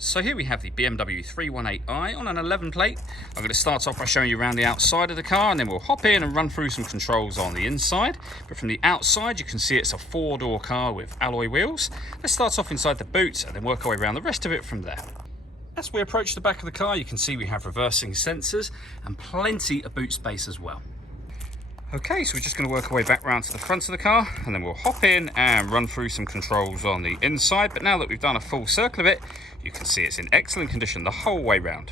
So here we have the BMW 318i on an 11 plate. I'm going to start off by showing you around the outside of the car, and then we'll hop in and run through some controls on the inside. But from the outside you can see it's a 4-door car with alloy wheels. Let's start off inside the boot and then work our way around the rest of it from there. As we approach the back of the car, you can see we have reversing sensors and plenty of boot space as well. Okay, so we're just going to work our way back round to the front of the car, and then we'll hop in and run through some controls on the inside. But now that we've done a full circle of it, you can see it's in excellent condition the whole way round.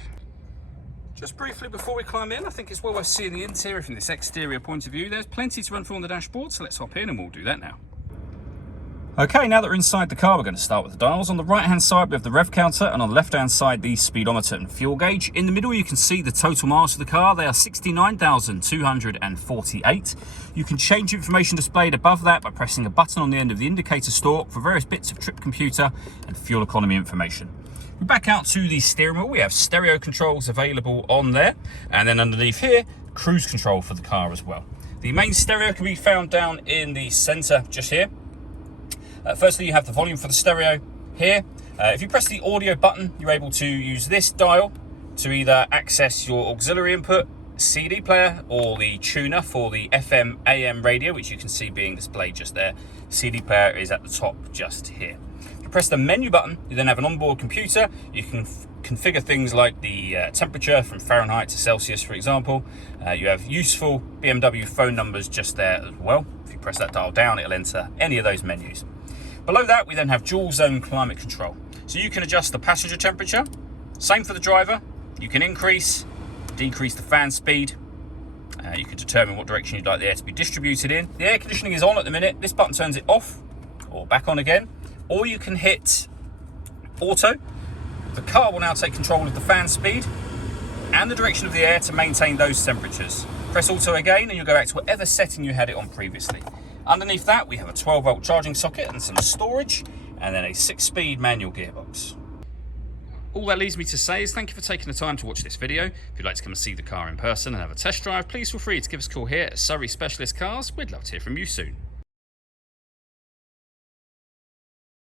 Just briefly before we climb in, I think it's well worth seeing the interior from this exterior point of view. There's plenty to run through on the dashboard, so let's hop in and we'll do that now. Okay, now that we're inside the car, we're going to start with the dials. On the right hand side we have the rev counter, and on the left hand side the speedometer and fuel gauge. In the middle you can see the total miles of the car. They are 69,248. You can change information displayed above that by pressing a button on the end of the indicator stalk for various bits of trip computer and fuel economy information. We back out to the steering wheel. We have stereo controls available on there, and then underneath here cruise control for the car as well. The main stereo can be found down in the center just here. Firstly, you have the volume for the stereo here. If you press the audio button, you're able to use this dial to either access your auxiliary input, CD player, or the tuner for the FM AM radio, which you can see being displayed just there. CD player is at the top just here. If you press the menu button, you then have an onboard computer. You can configure things like the temperature from Fahrenheit to Celsius, for example. You have useful BMW phone numbers just there as well. If you press that dial down, it'll enter any of those menus. Below that, we then have dual zone climate control. So you can adjust the passenger temperature. Same for the driver. You can increase, decrease the fan speed. You can determine what direction you'd like the air to be distributed in. The air conditioning is on at the minute. This button turns it off or back on again. Or you can hit auto. The car will now take control of the fan speed and the direction of the air to maintain those temperatures. Press auto again and you'll go back to whatever setting you had it on previously. Underneath that, we have a 12-volt charging socket and some storage, and then a 6-speed manual gearbox. All that leaves me to say is thank you for taking the time to watch this video. If you'd like to come and see the car in person and have a test drive, please feel free to give us a call here at Surrey Specialist Cars. We'd love to hear from you soon.